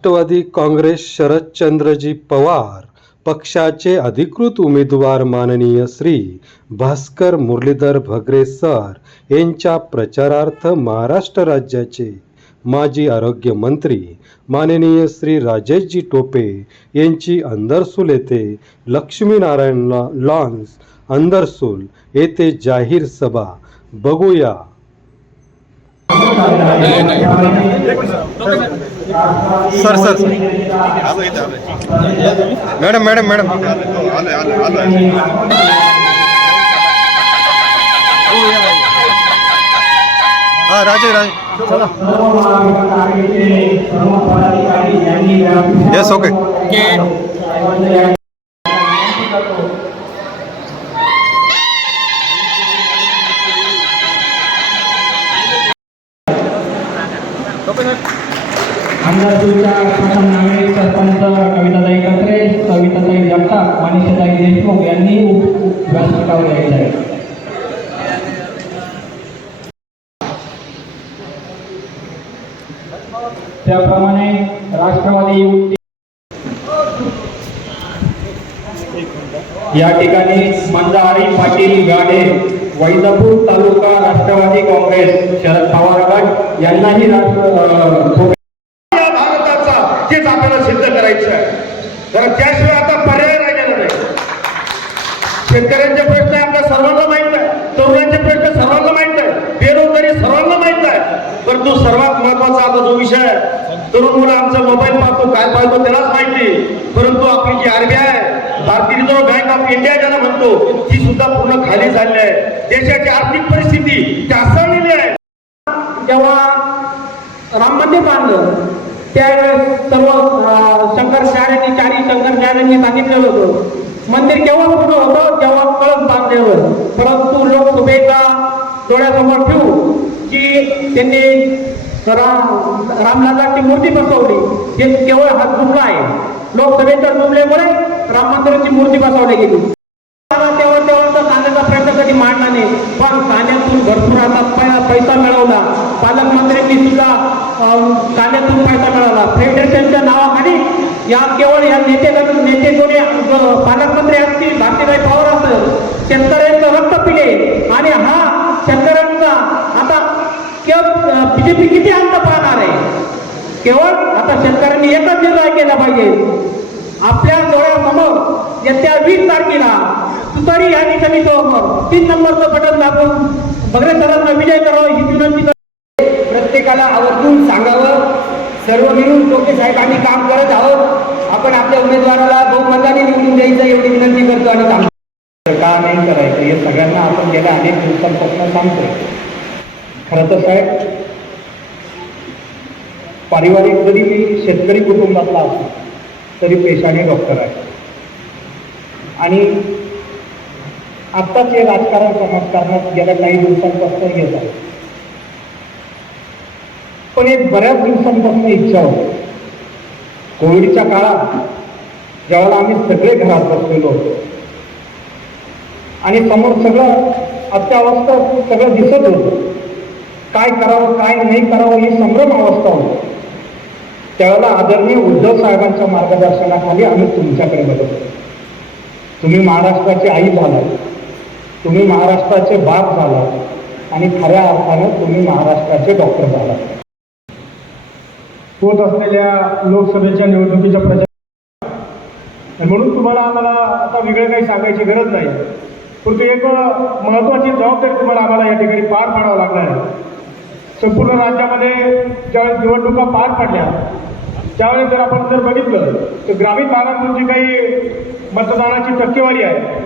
राष्ट्रवादी काँग्रेस शरदचंद्रजी पवार पक्षाचे अधिकृत उमेदवार माननीय श्री भास्कर मुरलीधर भगरे सर यांच्या प्रचारार्थ महाराष्ट्र राज्याचे माजी आरोग्यमंत्री माननीय श्री राजेशजी टोपे यांची अंदरसूल येथे लक्ष्मीनारायण लॉ लॉन्स अंदरसूल येथे जाहीर सभा. बघूया. Sir sir. Madam madam madam. हाँ राजे राजे। यस ओके त्याप्रमाणे राष्ट्रवादी युवती या ठिकाणी मंदारी पाटील गाडे वैजापूर तालुका राष्ट्रवादी काँग्रेस शरद पवार गट यांनाही राष्ट्र भारताचा तेच आपल्याला सिद्ध करायचं आहे. तर त्याशिवाय आता पर्याय राहिलेला नाही शेतकऱ्यांचे प्रश्न आपल्या सर्वांना माहीत आहे. तरुणांचे प्रश्न सर्वांना माहीत आहे. बेरोजगारी सर्वांना माहीत आहे. परंतु सर्वात महत्त्वाचा आता जो विषय आहे तरुण मुलं आमचा मोबाईल पाहतो काय पाहतो त्यालाच माहिती. परंतु आपली जी आरबीआय आहे भारतीय रिझर्व्ह बँक ऑफ इंडिया ज्याला म्हणतो ती सुद्धा पूर्ण खाली झाली आहे. देशाची आर्थिक परिस्थिती ढासळलेली आहे. जेव्हा राम मंदिर बांधलं त्यावेळेस सर्व शंकर शंकराचार्यांनी चारी शंकराचार्यांनी सांगितलेलं होतं मंदिर केव्हा पूर्ण होतं जेव्हा कळस बांधल्यावर. परंतु लोकसभेचा डोळ्यासमोर ठेवू की त्यांनी राम रामलालाची मूर्ती बसवली. हे केवळ हा चुकला आहे. लोकसभेच्या चुकल्यामुळे राम मंदिराची मूर्ती बसवली गेली. तेव्हा तेव्हा कांद्याचा प्रयत्न कधी मांडला नाही. पण कान्यातून भरपूर आता पैसा मिळवला. पालकमंत्र्यांनी सुद्धा कान्यातून पैसा मिळवला. फेडरेशनच्या नावाखाली या केवळ या नेते नेते कोणी पालकमंत्री असतील भारतीय पवार असेल शेतकऱ्यांचं रक्त पिले. आणि हा शेतकऱ्यांचा आता बीजेपी किती अंत पाहणार आहे केवळ आता शेतकऱ्यांनी एकच निर्णय केला पाहिजे. आपल्या डोळ्यासमोर येत्या वीस तारखेला तुतारी या ठिकाणी समोर तीन नंबरचं बटन दाबून बगरे सरांना विजय करावा ही विनंती प्रत्येकाला आवर्जून सांगावं. सर्व मिळून टोके साहेब आम्ही काम करत आहोत. आपण आपल्या उमेदवाराला बहुमताने निवडून द्यायचं एवढी विनंती करतो आणि सांगतो का नाही करायचं? हे सगळ्यांना आपण गेल्या अनेक दिवसांपासून सांगतोय. खरं तर साहेब पारिवारिक जरी मी शेतकरी कुटुंबातला असतो तरी पेशाने डॉक्टर आहे. आणि आत्ताच हे राजकारण समाजकारणात गेल्या काही दिवसांपासून येत आहे. पण एक बऱ्याच दिवसांपासून इच्छा होती. कोविडच्या काळात ज्यावेळेला आम्ही सगळे घरात बसलेलो होतो आणि समोर सगळं अत्यावस्था सगळं दिसत होतं. काय करावं काय नाही करावं ही संभ्रम अवस्था होती. त्यावेळेला आदरणीय उद्धव साहेबांच्या मार्गदर्शनाखाली आम्ही तुमच्याकडे बघत तुम्ही महाराष्ट्राची आई झाला तुम्ही महाराष्ट्राचे बाप झाला आणि खऱ्या अर्थानं तुम्ही महाराष्ट्राचे डॉक्टर झाला होत असलेल्या लोकसभेच्या निवडणुकीच्या प्रचार म्हणून तुम्हाला आम्हाला आता वेगळं काही सांगायची गरज नाही. परंतु एक महत्त्वाची जबाबदारी तुम्हाला आम्हाला या ठिकाणी पार पाडावं लागणार आहे. संपूर्ण राज्यामध्ये ज्यावेळेस निवडणुका पार पडल्या त्यावेळेस जर आपण जर बघितलं तर ग्रामीण भागातून जी काही मतदानाची टक्केवारी आहे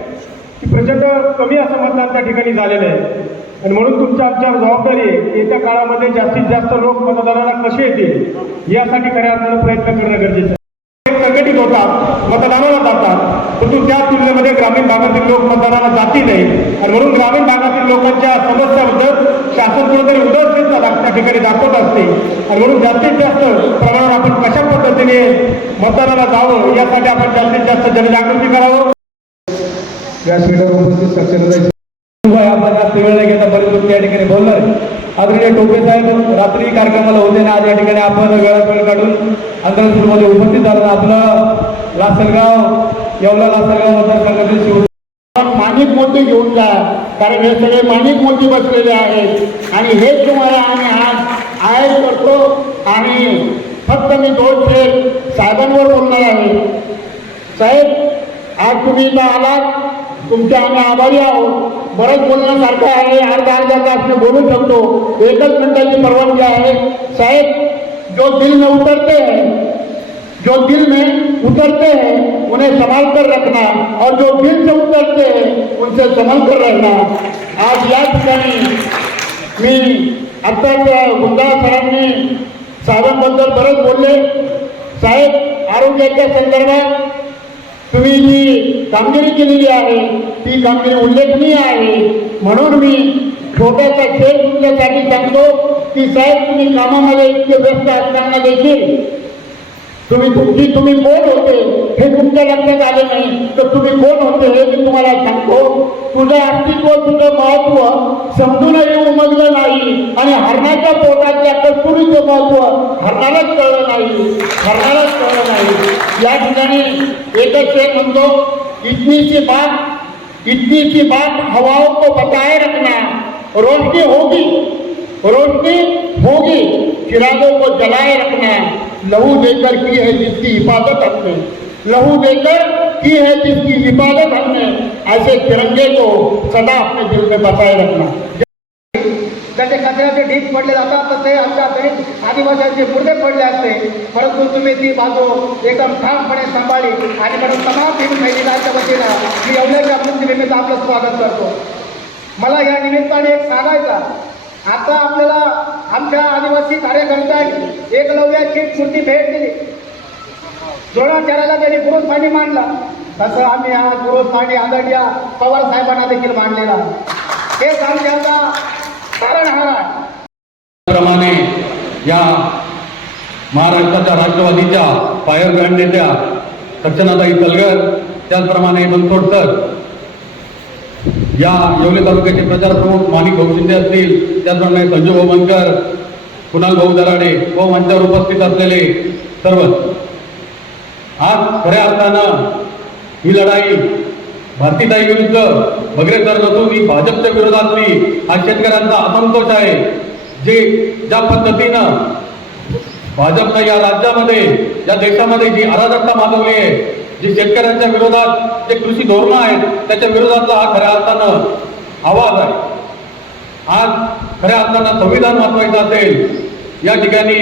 ती प्रचंड कमी असं मतदान त्या ठिकाणी झालेलं आहे. आणि म्हणून तुमच्या आमच्यावर जबाबदारी आहे येत्या काळामध्ये जास्तीत जास्त लोक मतदानाला कसे येतील यासाठी खऱ्या अर्थानं प्रयत्न करणं गरजेचं आहे. एक संघटित होतात मतदानाला जातात परंतु त्या तुलनेमध्ये ग्रामीण भागातील लोक मतदानाला जाती नाही. आणि म्हणून ग्रामीण भागातील लोकांच्या समस्याबद्दल शासन कुठेतरी उदरस्थित त्या ठिकाणी दाखवत असते. आणि म्हणून जास्तीत जास्त मतदानाला जावं यासाठी आपण जास्तीत जास्त जनजागृती करावं. व्यासपीठावर उपस्थित वेळ नाही घेता परंतु त्या ठिकाणी बोलणार. आदरणीय टोपे साहेब रात्री कार्यक्रमाला होते ना आज या ठिकाणी आपण वेळा वेळ काढून अंतरपूरमध्ये उपस्थित झालं आपलं लासलगाव येवला लासलगाव मतदारसंघातील शिव माणिक मोती घेऊन जा कारण हे सगळे माणिक मोती बसलेले आहेत. आणि हेच तुम्हाला आम्ही आज आय करतो आणि फक्त मी दोन शेर साहेबांवर बोलणार आहे. साहेब, आज तुम्ही इथं आलात तुमचे आम्ही आभारी आहोत. बरंच बोलण्यासारखं आहे, अर्धा अर्धा तास मी बोलू शकतो. एकच मिनिटाची परवानगी आहे. साहेब, जो दिल में उतरते हैं, जो दिल में उतरते हैं, उन्हें संभाल कर रखना, और जो दिल से उतरते हैं, उनसे संभाल कर रहना। आज या ठिकाणी मी आत्ताच गुंडा सरांनी साहेबांबद्दल बरंच बोलले. साहेब आरोग्याच्या संदर्भात तुम्ही जी कामगिरी केलेली आहे ती कामगिरी उल्लेखनीय आहे. म्हणून मी छोट्याचा खेळ तुमच्यासाठी सांगतो की साहेब तुम्ही कामामध्ये इतके व्यस्त असताना देखील तुम्ही तुमची तुम्ही कोण होते? हे तुमच्या लक्षात आले नाही. तर तुम्ही कोण होते हे मी तुम्हाला सांगतो. तुझं अस्तित्व, तुझं महत्व समजूनही उमजलं नाही. आणि हरणाच्या पोटातल्या कस्तुरीचं महत्व हरणालाच कळलं नाही. हरणालाच कळलं नाही. या ठिकाणी एकच हे म्हणतो इतनी सी बात इतनी सी बात हवाओं को बताए रखना. रोशनी होगी रोशनी होगी चिरागों को जलाए रखना. लहू देकर की है जिसकी हिफाजत हमने लहू देकर की है जिसकी हिफाजत हमने ऐसे तिरंगे को सदा अपने दिल में बचाए रखना। जसे कचऱ्याचे ढीक पडले जातात तसे आमच्या दलित आदिवासींचे मुर्दे पडले असते परंतु तुम्ही ती बाजू एकदम ठामपणे सांभाळली आणि म्हणून तमाम भीम सैनिकांच्या वतीनं मी एवढ्याच्या प्रतिनिमित्त आपलं स्वागत करतो। मला या निमित्ताने एक सांगायचा आता आपल्याला आमच्या आदिवासी कार्यकर्त्यांनी एकलव्याची मूर्ती भेट दिली. जोडाचाराला त्यांनी गुरुस्थानी मांडला. तसं आम्ही आज पाणी आदरणीय पवार साहेबांना देखील मांडलेला आहे. हे सांगण्याचा कारण हा प्रमाणे या महाराष्ट्राच्या राष्ट्रवादीच्या फायर ब्रँड नेत्या अर्चनाताई तलगर त्याचप्रमाणे बनसोड सर या येवले तालुक्याचे प्रचार प्रमुख माणिक भाऊ शिंदे असतील त्याचप्रमाणे संजू भाऊ बनकर कुणाल भाऊ दराडे व मंचावर उपस्थित असलेले सर्व. आज खऱ्या अर्थानं ही लढाई भारतीताई विरुद्ध बगरेकर नसून ही भाजपच्या विरोधातली हा शेतकऱ्यांचा असंतोष आहे. जे ज्या पद्धतीनं भाजपनं या राज्यामध्ये या देशामध्ये जी अराजकता माजवली आहे जे शेतकऱ्यांच्या विरोधात जे कृषी धोरणं आहेत त्याच्या विरोधातला हा खऱ्या अर्थानं आवाज आहे. आज खऱ्या अर्थानं संविधान वाचवायचं असेल या ठिकाणी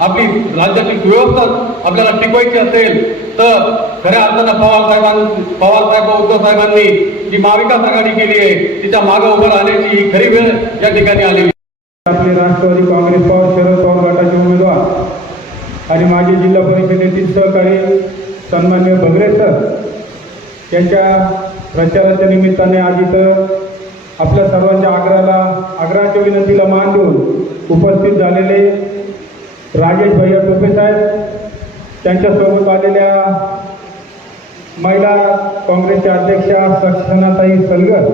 आपली राज्याची सुव्यवस्था आपल्याला टिकवायची असेल तर खऱ्या अर्थानं पवार साहेबां पवार साहेब उद्धव साहेबांनी जी महाविकास आघाडी केली आहे तिच्या मागं उभं राहण्याची ही खरी वेळ या ठिकाणी आलेली आपले राष्ट्रवादी काँग्रेस पवार शरद पवार गटाचे उमेदवार आणि माझे जिल्हा परिषदेतील सहकारी सन्मान्य भगरे सर यांच्या प्रचाराच्या निमित्ताने आज इथं आपल्या सर्वांच्या आग्रहाला आग्रहाच्या विनंतीला मान देऊन उपस्थित झालेले राजेश भैया टोपे साहेब त्यांच्यासोबत आलेल्या महिला काँग्रेसच्या अध्यक्षा सक्षनाताई सलगर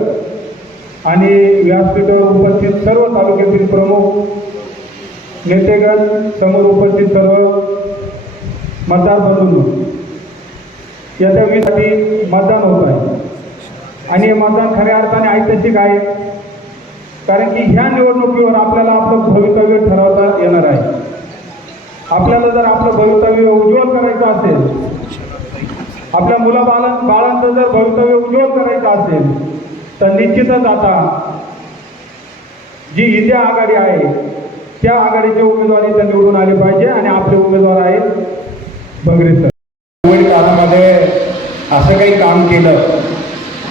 आणि व्यासपीठावर उपस्थित सर्व तालुक्यातील प्रमुख नेतेगण समोर उपस्थित सर्व मतदार बंधूंनो येत्या मतदान होत आहे. आणि हे मतदान खऱ्या अर्थाने ऐतिहासिक आहे. कारण की ह्या निवडणुकीवर आपल्याला आपलं भवितव्य ठरवता येणार आहे. आपल्याला जर आपलं भवितव्य उज्ज्वल करायचं असेल आपल्या मुला बाला बाळांचं जर भवितव्य उज्ज्वल करायचं असेल तर निश्चितच आता जी इथे आघाडी आहे त्या आघाडीचे उमेदवार इथं निवडून आले पाहिजे आणि आपले उमेदवार आहेत बगरे सर असं काही काम केलं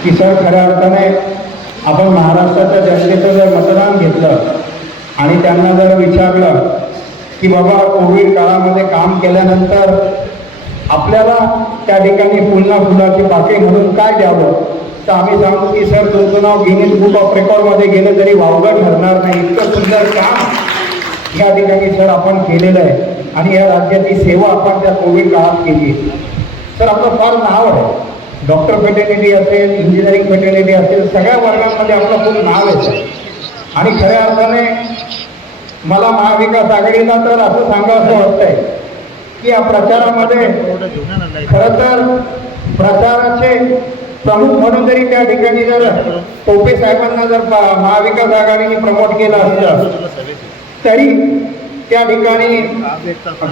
की सर खऱ्या अर्थाने आपण महाराष्ट्राच्या जनतेचं जर मतदान घेतलं आणि त्यांना जर विचारलं की बाबा कोविड काळामध्ये काम केल्यानंतर आपल्याला त्या ठिकाणी फुलना फुलाची पाके म्हणून काय द्यावं? तर आम्ही सांगतो की सर तुमचं नाव गिनीज बुक ऑफ रेकॉर्डमध्ये गेलं तरी वावगं ठरणार नाही. इतकं सुंदर काम या ठिकाणी सर आपण केलेलं आहे. आणि या राज्याची सेवा आपण त्या कोविड काळात केली. तर आपलं फार नाव आहे. डॉक्टर फेटर्निटी असेल इंजिनिअरिंग फेटर्निटी असेल सगळ्या वर्गांमध्ये आपलं खूप नाव आहे. आणि खऱ्या अर्थाने मला महाविकास आघाडीला तर असं सांगावं असं वाटतंय की या प्रचारामध्ये खरं तर प्रचाराचे प्रमुख म्हणून जरी त्या ठिकाणी जर टोपे साहेबांना जर महाविकास आघाडीने प्रमोट केलं असतं तरी त्या ठिकाणी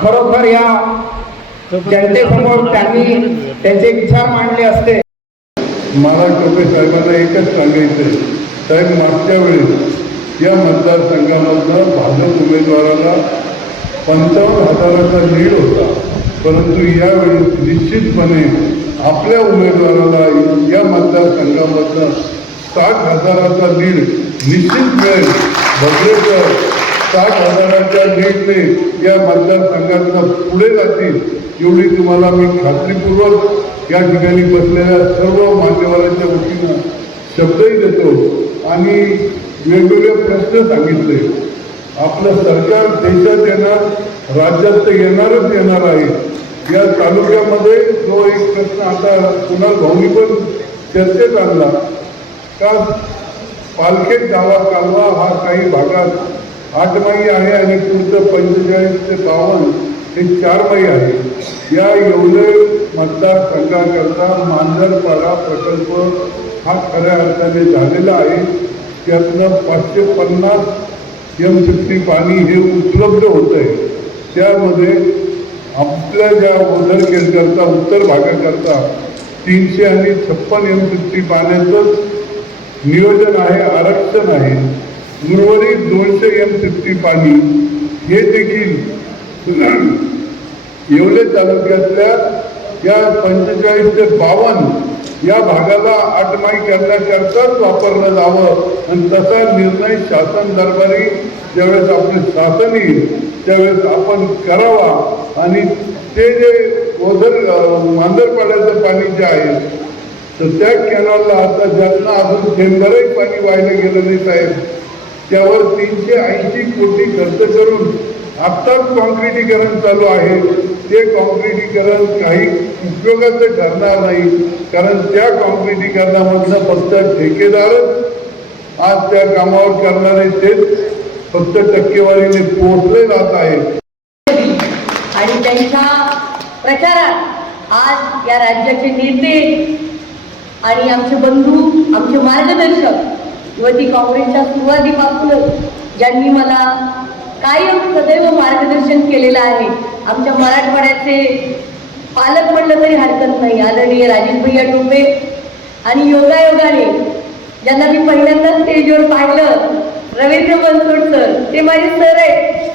खरोखर या जनतेसमोर त्यांनी त्यांचे विचार मांडले असते. मला टोपे साहेबांना एकच सांगायचं साहेब मागच्या वेळेस या मतदारसंघामधनं भाजप उमेदवाराला पंचावन्न हजाराचा लीड होता. परंतु यावेळेस निश्चितपणे आपल्या उमेदवाराला या मतदारसंघामधनं साठ हजाराचा लीड निश्चित मिळेल. भद्रेकर साठ हजाराच्या लीडने या मतदारसंघातनं पुढे जातील एवढी तुम्हाला मी खात्रीपूर्वक या ठिकाणी बसलेल्या सर्व मान्यवरांच्या वतीनं शब्दही देतो आणि वेगवेगळे प्रश्न सांगितले. आपलं सरकार देशात येणार राज्यात तर येणारच येणार आहे. या तालुक्यामध्ये जो एक प्रश्न आता कुणाल भाऊनी पण चर्चेत आणला का पालखेत गावा कालवा हा काही भागात आठ माई आहे आणि पुढचं पंचेचाळीस ते बावन्न हे चार माई आहे. या एवढे मतदारसंघाकरता मांजरपाडा प्रकल्प हा खऱ्या अर्थाने झालेला आहे. त्यातनं पाचशे पन्नास एम फिफ्टी पाणी हे उपलब्ध होत आहे त्यामध्ये आपल्या ज्या ओझरखेडकरता उत्तर भागाकरता तीनशे आणि छप्पन एम फिफ्टी पाण्याचंच नियोजन आहे आरक्षण आहे. उर्वरित दोनशे एम फिफ्टी पाणी हे देखील येवले तालुक्यातल्या या पंचेचाळीस ते बावन्न या भागाला आटमाई करण्याकरताच वापरलं जावं आणि तसा निर्णय शासन दरबारी ज्यावेळेस आपले शासन येईल त्यावेळेस आपण करावा. आणि ते जे ओझर मांजरपाड्याचं पाणी जे आहे तर त्या कॅनॉलला आता ज्यांना अजून थेंबरही पाणी वाहिलं गेलं नाही साहेब. त्यावर तीनशे ऐंशी कोटी खर्च करून आत्ताच कॉन्क्रिटीकरण चालू आहे. ते कॉन्क्रिटीकरण काही उपयोगाचं ठरणार नाही. कारण त्या कॉन्क्रिटीकरणामधनं फक्त ठेकेदारच आज त्या कामावर करणारे तेच फक्त टक्केवारीने पोहोचले जात आहेत. आणि त्यांच्या प्रचारात आज या राज्याचे नेते आणि आमचे बंधू आमचे मार्गदर्शक युवती काँग्रेसच्या सुरुवातीपासूनच ज्यांनी मला कायम सदैव मार्गदर्शन केलेलं आहे आमच्या मराठवाड्याचे पालक म्हणलं तरी हरकत नाही आदरणीय राजेश भैया टोपे आणि योगायोगाने ज्यांना मी पहिल्यांदा स्टेजवर पाहिलं रवींद्र बनसोड सर ते माझे सर आहेत.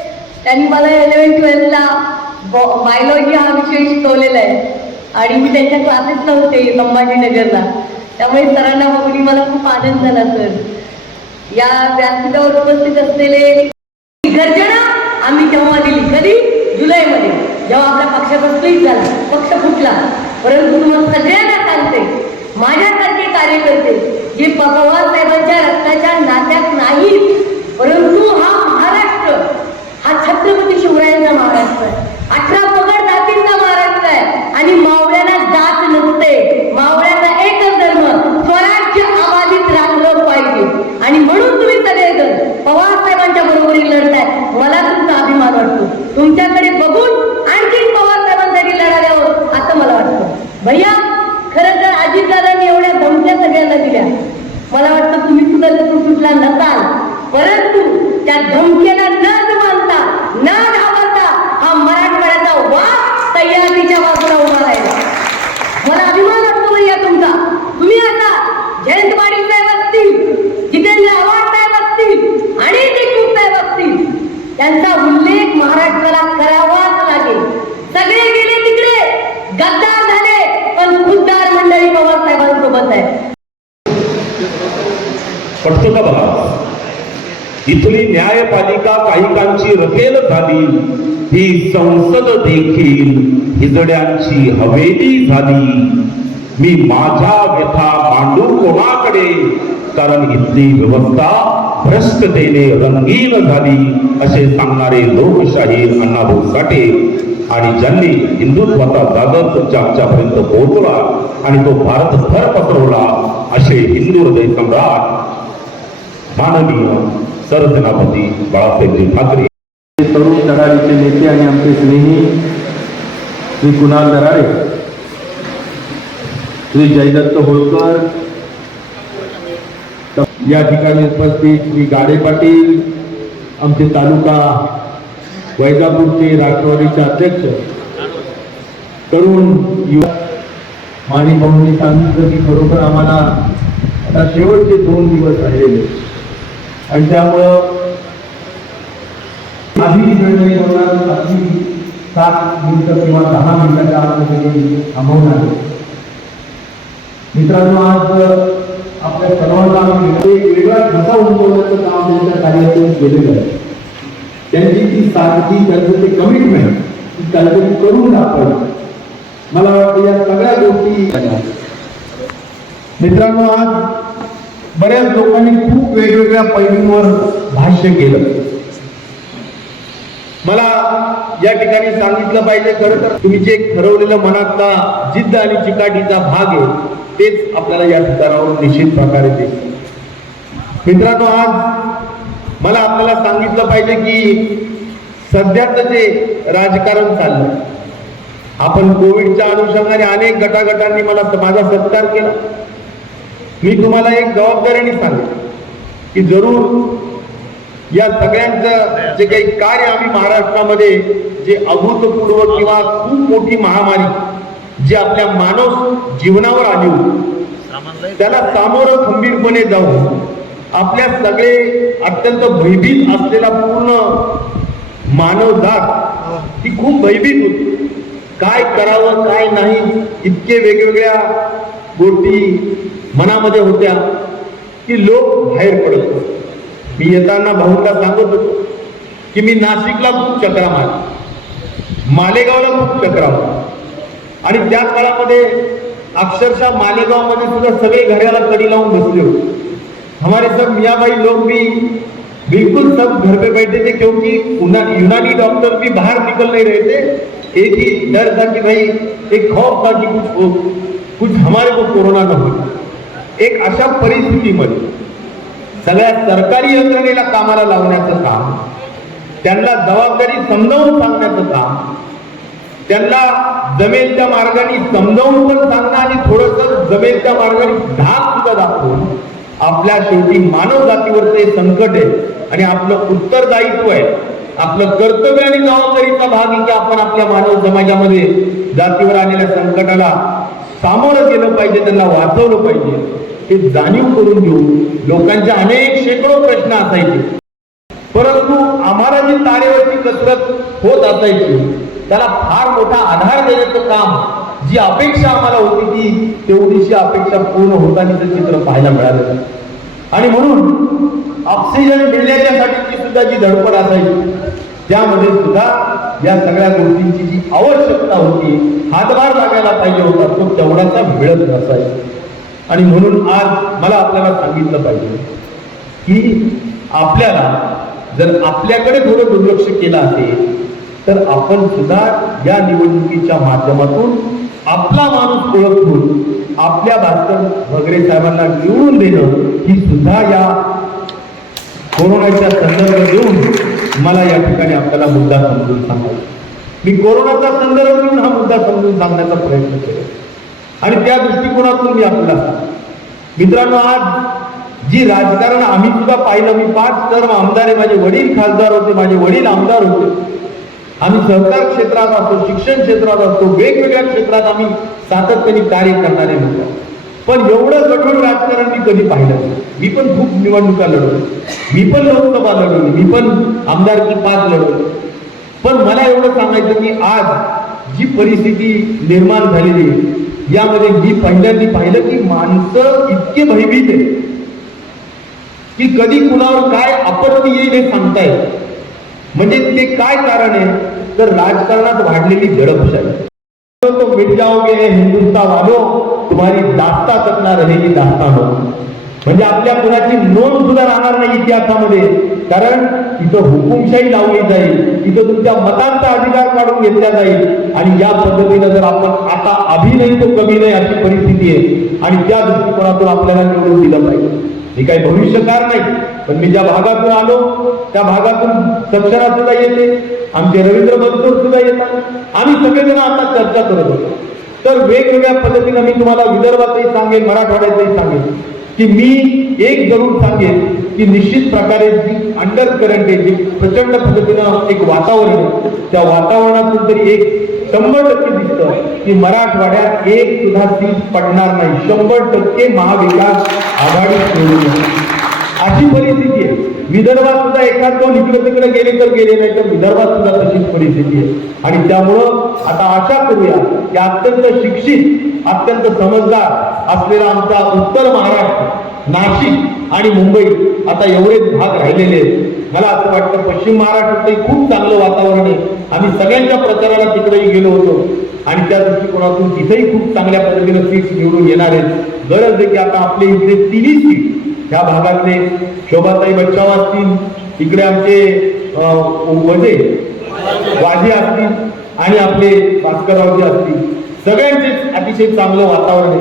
त्यांनी मला इलेव्हन ट्वेल्थला बॉ बायोलॉजी हा विषय शिकवलेला आहे. आणि मी त्यांच्या क्लासेसला होते संभाजीनगरला. त्यामुळे सरांना बघून मला खूप आनंद झाला सर. या व्यासपीठावर उपस्थित असलेले गर्जना आम्ही तेव्हा दिली कधी? जुलैमध्ये. जेव्हा आपल्या पक्ष स्प्लिट झाला पक्ष फुटला. परंतु तुम्हाला सगळ्यांना सांगते माझ्यासारखे कार्यकर्ते जे पवार साहेबांच्या रक्ताच्या नात्यात नाही परंतु हा महाराष्ट्र हा छत्रपती शिवरायांचा महाराष्ट्र आहे अठरा पगड जातींचा महाराष्ट्र आहे आणि मावळ्यांना जात नसते मावळ्यांचा एकच धर्म स्वराज्य आबाधित राखलं पाहिजे आणि म्हणून तुम्ही सगळेजण पवार साहेबांच्या बरोबरी लढताय मला तुमचा अभिमान वाटतो तुमच्याकडे बघून आणखी पवार साहेबांसाठी लढायला हवं असं मला वाटतं भैया खरं तर अजितदादांनी एवढ्या धमक्या सगळ्यांना दिल्या मला वाटतं तुम्ही सुद्धा जर सुटला नसाल परंतु त्या धमकेला न मानता न घाबरता हा मराठवाड्याचा वाद तयारीच्या बाजूला उभा राहिला मला अभिमान वाटतो भैया तुमचा तुम्ही आता जयंत पाटील साहेब असतील जितेंद्र आव्हाड साहेब असतील आणि देशमुख साहेब असतील त्यांचा उल्लेख महाराष्ट्राला करावाच लागेल. सगळे गेले तिकडे. गद्दार झाले. पण खुद्दार मंडळी पवार साहेबांसोबत आहे पटतो का बघा इथली न्यायपालिका काहीकांची रकेल झाली. ही संसद देखील हिजड्यांची हवेली झाली. मी माझ्या व्यथा मांडू कोणाकडे? कारण इथली व्यवस्था भ्रष्टतेने रंगीन झाली असे सांगणारे लोकशाही अण्णाभाऊ साठे. आणि ज्यांनी हिंदुत्वाचा जागर तुमच्या आमच्यापर्यंत पोहोचला आणि तो भारतभर पसरवला असे हिंदू हृदय सम्राट माननीय सरसेनापती बाळासाहेबजी ठाकरे. तरुण दराडीचे नेते आणि आमचे स्नेही श्री कुणाल दराडे श्री जयदत्त होळकर या ठिकाणी उपस्थित श्री गाडे पाटील आमचे तालुका वैजापूरचे राष्ट्रवादीचे अध्यक्ष तरुण युवा माणी भाऊंनी सांगितलं की खरोखर आम्हाला आता शेवटचे दोन दिवस राहिलेले आणि त्यामुळं काही निर्णय होणार अगदी सात मिनिटं किंवा दहा मिनिटाच्या आतमध्ये थांबवणार मित्रांनो आज आपल्या सर्वांना एक वेगळा ठसा उमटवण्याचं काम त्यांच्या कार्यातून केलेलं आहे. त्यांची ती सारखी त्यांचं ते कमिटमेंट ती काहीतरी करून दाखवलं. मला वाटतं या सगळ्या गोष्टी मित्रांनो आज बऱ्याच लोकांनी खूप वेगवेगळ्या पैलूंवर भाष्य केलं. मला या ठिकाणी सांगितलं पाहिजे खरं तर तुम्ही जे ठरवलेलं मनातला जिद्द आणि चिकाटीचा भाग आहे. तेच आपल्याला या ठिकाणावर निश्चित प्रकारे दिसतं मित्रांनो आज मला आपल्याला सांगितलं पाहिजे की सध्याचं जे राजकारण चाललं आपण कोविडच्या अनुषंगाने अनेक गटागटांनी मला माझा सत्कार केला. मी तुम्हाला एक जबाबदारीने सांगितलं की जरूर या सगळ्यांचं जे काही कार्य आम्ही महाराष्ट्रामध्ये जे अभूतपूर्व किंवा खूप मोठी महामारी जी आपल्या मानव जीवनावर आली होती त्याला सामोरं खंबीरपणे जाऊन आपल्या सगळे अत्यंत भयभीत असलेला पूर्ण मानवजात ही खूप भयभीत होती. काय करावं काय नाही इतके वेगवेगळ्या गोष्टी मनामध्ये होत्या की लोक बाहेर पडत होते. मी येताना भाऊला सांगत होतो की मी नाशिकला खूप चक्रा मारली. मालेगावला खूप चक्रा मारली. आणि त्या काळामध्ये अक्षरशः मालेगावमध्ये सुद्धा सगळे घराला कडी लावून बसले होते. हमारे सब मियाँ भाई लोग भी बिल्कुल सब घर पे बैठे थे क्योंकि यूनानी डॉक्टर भी बाहर निकल नहीं रहे थे। एक ही डर था कि भाई एक खौफ था कि कुछ हो कुछ हमारे को कोरोना न हो। एक अशा परिस्थितीमध्ये सगळ्या सरकारी यंत्रणेला कामाला लावण्याचं काम त्यांना जबाबदारी समजावून सांगण्याचं काम त्यांना जमेल त्या मार्गाने समजावून पण सांगणं आणि थोडस जमेल त्या मार्गाने धाक सुद्धा दाखवून आपल्या शेवटी मानव जातीवरचं हे संकट आहे आणि आपलं उत्तरदायित्व आहे. आपलं कर्तव्य आणि जबाबदारीचा भाग आहे की आपण आपल्या मानव समाजामध्ये जातीवर आलेल्या संकटाला सामोरं गेलं पाहिजे त्यांना वाचवलं पाहिजे. हे जाणीव करून घेऊन लोकांचे अनेक शेकडो प्रश्न असायचे. परंतु आम्हाला जी तारेवरची कसरत होत असायची त्याला फार मोठा आधार देण्याचं काम जी अपेक्षा आम्हाला होती ती तेवढीशी अपेक्षा पूर्ण होतानीचं चित्र पाहायला मिळालं नाही. आणि म्हणून ऑक्सिजन मिळण्याच्यासाठीची सुद्धा जी धडपड असायची त्यामध्ये सुद्धा या सगळ्या गोष्टींची जी आवश्यकता होती हातभार लागायला पाहिजे होता तो तेवढाचा मिळत नसायचा आणि म्हणून आज मला आपल्याला सांगितलं पाहिजे की आपल्याला जर आपल्याकडे थोडं दुर्लक्ष केलं असेल तर आपण सुद्धा या निवडणुकीच्या माध्यमातून आपला माणूस ओळखून आपल्या भास्कर वगैरे साहेबांना निवडून देणं ही सुद्धा या कोरोनाच्या संदर्भ देऊन मला या ठिकाणी आपल्याला मुद्दा समजून सांगायचा मी कोरोनाचा संदर्भ घेऊन हा मुद्दा समजून सांगण्याचा प्रयत्न केला आणि त्या दृष्टिकोनातून मी आपल्याला मित्रांनो आज जी राजकारण आम्ही सुद्धा पाहिलं मी पाच टर्म आमदार आहे माझे वडील खासदार होते माझे वडील आमदार होते. आम्ही सहकार क्षेत्रात असतो शिक्षण क्षेत्रात असतो वेगवेगळ्या क्षेत्रात आम्ही सातत्याने कार्य करणारे होतो पण एवढं कठोर राजकारण मी कधी पाहिलं नाही. मी पण खूप निवडणुका लढवली मी पण लोकसभा लढवली मी पण आमदारकी पाच लढवली पण मला एवढं सांगायचं की आज जी परिस्थिती निर्माण झालेली आहे, यामध्ये मी पहिल्यांदा पाहिलं की माणसं इतके भयभीत आहे की कधी कुणावर काय आपत्ती येईल हे सांगतायत म्हणजे ते काय कारण आहे? तर राजकारणात वाढलेली दडपशाही तो मिट जाओगे हो हिंदुस्तान आलो तुम्हारी दास्ता तक ना रहेगी दास्तानो हो। म्हणजे आपल्या कुणाची नोंद सुद्धा राहणार नाही इतिहासामध्ये. कारण इथं हुकुमशाही लावली जाईल इथं तुमच्या मतांचा अधिकार काढून घेतला जाईल. आणि या पद्धतीनं जर आपण आता अभिनय तो कमी नाही अशी परिस्थिती आहे आणि त्या दृष्टिकोनातून आपल्याला निवडून दिलं पाहिजे. हे काही भविष्यकार नाही पण मी ज्या भागातून आलो त्या भागातून सक्षरा सुद्धा येते आमचे रवींद्र बनसोड सुद्धा येतात. आम्ही सगळेजण आता चर्चा करत होतो. तर वेगवेगळ्या पद्धतीनं मी तुम्हाला विदर्भातही सांगेन मराठवाड्यातही सांगेन की मी एक जरूर सांगेन की निश्चित प्रकारे जी अंडर करंट आहे जी प्रचंड पद्धतीनं एक वातावरण आहे त्या वातावरणातून तरी एक शंभर टक्के दिसतं की मराठवाड्यात एक सुद्धा सीट पडणार नाही. शंभर टक्के महाविकास आघाडी अशी परिस्थिती आहे. विदर्भात सुद्धा एखाद दोन इकडे तिकडे गेले तर गेले नाही तर विदर्भात सुद्धा तशीच परिस्थिती आहे. आणि त्यामुळं आता आशा करूया की अत्यंत शिक्षित अत्यंत समजदार असलेला आमचा उत्तर महाराष्ट्र नाशिक आणि मुंबई आता एवढेच भाग राहिलेले आहेत. मला असं वाटतं पश्चिम महाराष्ट्रातही खूप चांगलं वातावरण आहे. आम्ही सगळ्यांच्या प्रचाराला तिकडेही गेलो होतो. आणि त्या दृष्टिकोनातून तिथेही खूप चांगल्या पद्धतीनं सीट्स निवडून येणार आहेत. गरज आहे की आता आपले इथे तिन्ही सीट ह्या भागातले शोभाताई बच्चाव असतील इकडे आमचे वजे वाजे असतील आणि आपले भास्कररावजी असतील. सगळ्यांचेच अतिशय चांगलं वातावरण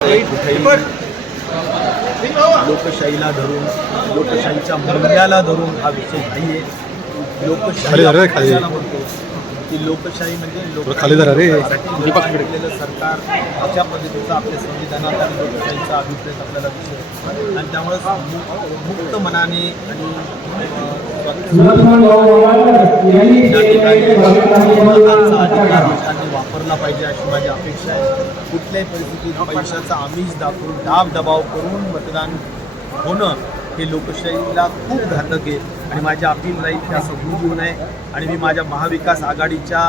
आहे. लोकशाहीला धरून लोकशाहीच्या मूल्याला धरून हा विषय नाही आहे लोकशाही की लोकशाही म्हणजे खाली धरा रे. लोकशाहीसाठी निर्माण केलेलं सरकार अशा पद्धतीचा आपल्या संविधानात आणि लोकशाहीचा अभिप्रेत आपल्याला दिसतो आणि त्यामुळे मुक्त मनाने आणि वापरला पाहिजे अशी माझी अपेक्षा आहे कुठल्याही परिस्थितीत पैशाचा आमिष दाखवून दाब दबाव करून मतदान होणं हे लोकशाहीला खूप घातक आहे. आणि माझी अपील राहील की असं होऊ देऊ नये. आणि मी माझ्या महाविकास आघाडीच्या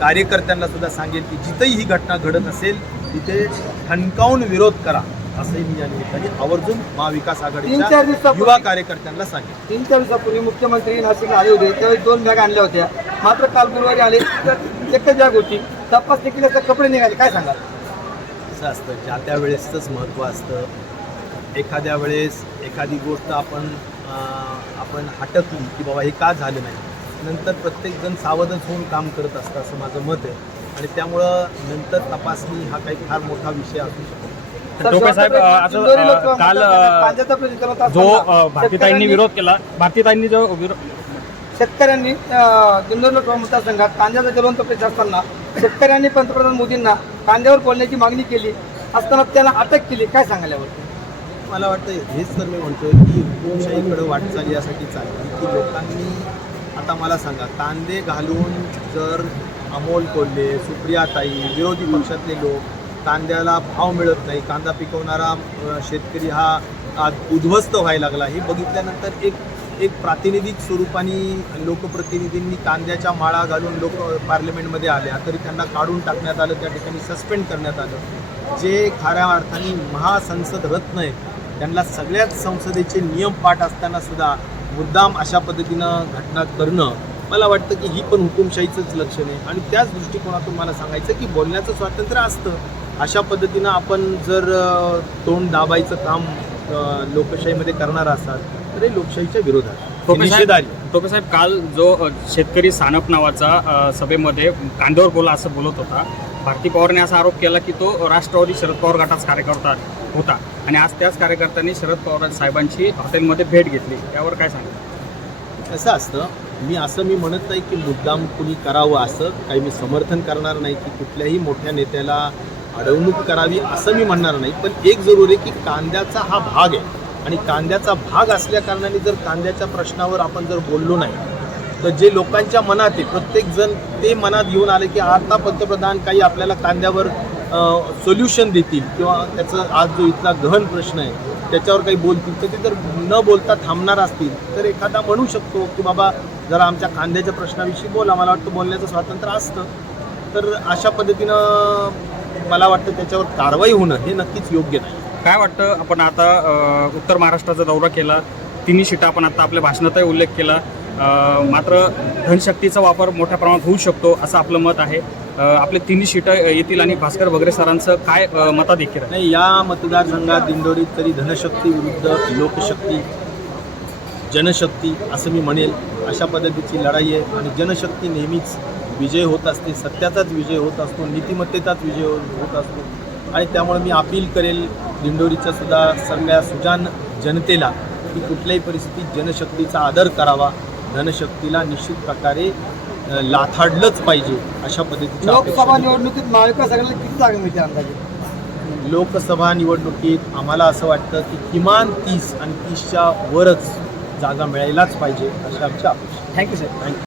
कार्यकर्त्यांना सुद्धा सांगेन की जिथेही ही घटना घडत असेल तिथे ठणकावून विरोध करा असंही मी या निमित्ताने आवर्जून महाविकास आघाडीच्या युवा कार्यकर्त्यांना सांगेन. तीन चार दिवसापूर्वी मुख्यमंत्री नाशिकला आले होते. त्यावेळी दोन बॅग आणल्या होत्या. मात्र काल गुरुवारी आले. तर एकच बॅग होती. तपासणी केल्याचं कपडे निघाले. काय सांगाल? असं असतं ज्या त्या वेळेसच महत्त्व असतं. एखाद्या वेळेस एखादी गोष्ट आपण आपण हटकली की बाबा हे का झालं नाही? नंतर प्रत्येकजण सावधच होऊन काम करत असतं असं माझं मत आहे. आणि त्यामुळं नंतर तपासणी हा काही फार मोठा विषय असू शकतो टोपे साहेब, असं, काल, जो भारतीताईंनी विरोध केला भारतीताईंनी जो विरोध शेतकऱ्यांनी इंदोर लोकसभा मतदारसंघात कांद्याचा जलवंत प्रचार असताना शेतकऱ्यांनी पंतप्रधान मोदींना कांद्यावर बोलण्याची मागणी केली असताना त्याला अटक केली. काय सांगाल यावर मला वाटतं हेच तर मी म्हणतोय की हुकुमशाहीकडे वाटचाल यासाठी चालली की लोकांनी आता मला सांगा कांदे घालून जर अमोल कोल्हे सुप्रियाताई विरोधी पक्षातले लोक कांद्याला भाव मिळत नाही कांदा पिकवणारा शेतकरी हा आज उद्ध्वस्त व्हायला लागला हे बघितल्यानंतर एक एक प्रातिनिधिक स्वरूपाने लोकप्रतिनिधींनी कांद्याच्या माळा घालून लोक पार्लमेंटमध्ये आल्या तरी त्यांना काढून टाकण्यात आलं त्या ठिकाणी सस्पेंड करण्यात आलं. जे खऱ्या अर्थाने महासंसद रत्न आहे त्यांना सगळ्याच संसदेचे नियम पाठ असताना सुद्धा मुद्दाम अशा पद्धतीनं घटना करणं मला वाटतं की ही पण हुकुमशाहीचंच लक्षण आहे. आणि त्याच दृष्टिकोनातून मला सांगायचं की बोलण्याचं स्वातंत्र्य असतं. अशा पद्धतीनं आपण जर तोंड दाबायचं काम लोकशाहीमध्ये करणार असाल तर हे लोकशाहीच्या विरोधात टोपे साहेब काल जो शेतकरी सानप नावाचा सभेमध्ये कांद्यावर बोला असं बोलत होता. भारती पवारने असा आरोप केला की तो राष्ट्रवादी शरद पवार गटाचा कार्यकर्ता होता. आणि आज त्याच कार्यकर्त्यांनी शरद पवार साहेबांची हॉटेलमध्ये भेट घेतली. त्यावर काय सांगितलं असं असतं. मी असं मी म्हणत नाही की मुद्दाम कुणी करावं असं. काही मी समर्थन करणार नाही की कुठल्याही मोठ्या नेत्याला अडवणूक करावी असं मी म्हणणार नाही. पण एक जरूर आहे की कांद्याचा हा भाग आहे. आणि कांद्याचा भाग असल्या कारणाने जर कांद्याच्या प्रश्नावर आपण जर बोललो नाही तर जे लोकांच्या मनात आहे प्रत्येकजण ते मनात घेऊन आले की आता पंतप्रधान काही आपल्याला कांद्यावर सोल्युशन देतील किंवा त्याचं आज जो इथला गहन प्रश्न आहे त्याच्यावर काही बोलतील. तर ते जर न बोलता थांबणार असतील. तर एखादा म्हणू शकतो की बाबा जरा आमच्या कांद्याच्या प्रश्नाविषयी बोला. मला वाटतं बोलण्याचं स्वातंत्र्य असतं. तर अशा पद्धतीनं मला वाटतं त्याच्यावर कारवाई होणं हे नक्कीच योग्य नाही. काय वाटतं? आपण आता उत्तर महाराष्ट्राचा दौरा केला. तिन्ही शिटा आपण आता आपल्या भाषणातही उल्लेख केला. मात्र धनशक्तीचा वापर मोठ्या प्रमाणात होऊ शकतो असं आपलं मत आहे. आपले तिन्ही सीटं येतील आणि भास्कर वगैरे सरांचं काय अ, मताधिक्य नाही या मतदारसंघात दिंडोरीत तरी धनशक्ती विरुद्ध लोकशक्ती जनशक्ती असं मी म्हणेल. अशा पद्धतीची लढाई आहे आणि जनशक्ती नेहमीच विजय होत असते. सत्याचाच विजय होत असतो नीतिमत्तेचाच विजय होत असतो. आणि त्यामुळे मी अपील करेल दिंडोरीच्या सुद्धा सगळ्या सुजान जनतेला की कुठल्याही परिस्थितीत जनशक्तीचा आदर करावा. धनशक्तीला निश्चित प्रकारे लाथाडलंच पाहिजे अशा पद्धतीच्या अपेक्षा निवडणुकीत महाविकास आघाडीला किती जागा मिळते अंदाजे? लोकसभा निवडणुकीत आम्हाला असं वाटतं की किमान तीस आणि तीसच्या वरच जागा मिळायलाच पाहिजे अशी आमची अपेक्षा थँक्यू सर थँक्यू